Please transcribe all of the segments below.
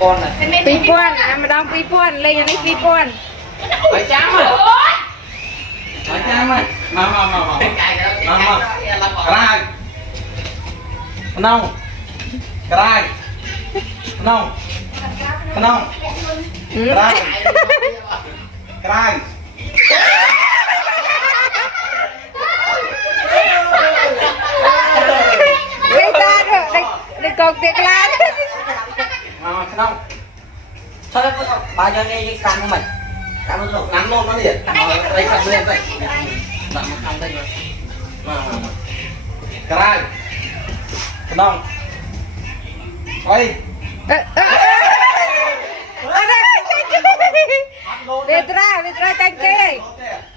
con này pi quan mà đang pi quan lên nhà này pi quan phải trắng rồi phải trắng rồi mà cài nông cài nông nông cài đây ta rồi đây còn tiệc lan nông sao bao giờ nghe cam của mình cam nó nắm luôn nó liền đây cầm lên đây nằm một trong đây mà cài nông quay Việt ra canh kê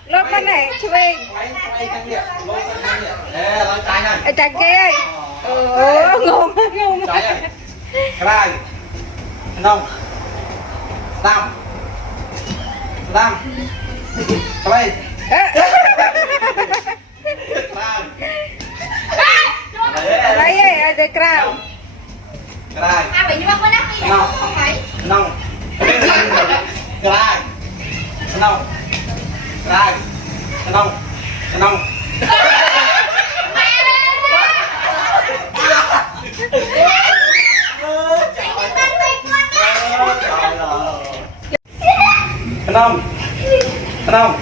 lốt con này chú mình canh kê ngon cái nông tam tam cái lấy ấy để cào cái nông nông cái nông nông nông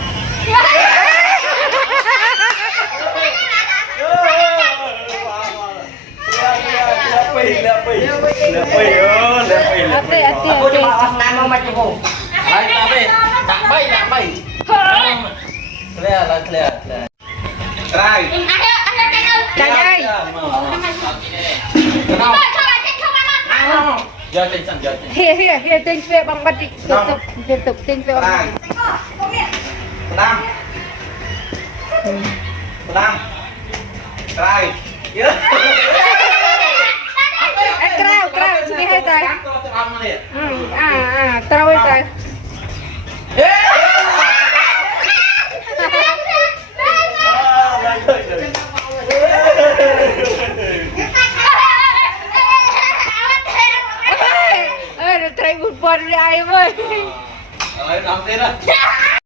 Here, tinh về bằng bát tiếp tục tinh về bằng Đam Cài Cào sini hai tay trao hai tay trai một phần đi ai ơi làm thế đó